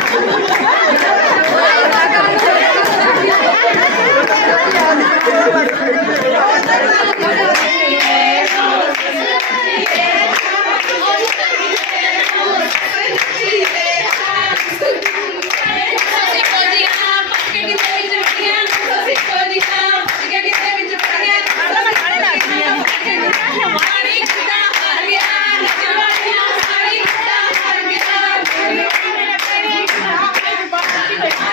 Thank you.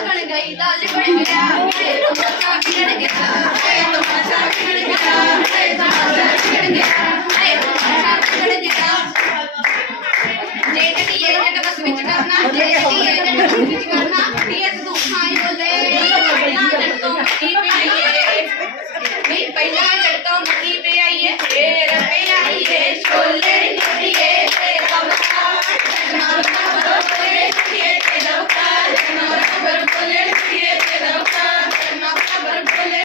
गण गई दाल बन गया मेरे तमाशा बिगड़ गया मेरे तमाशा बिगड़ गया मेरे तमाशा बिगड़ गया मेरे तमाशा बिगड़ गया जेठ की ये जगह स्विच करना जेठ की ये जगह स्विच करना ये तो तू खाए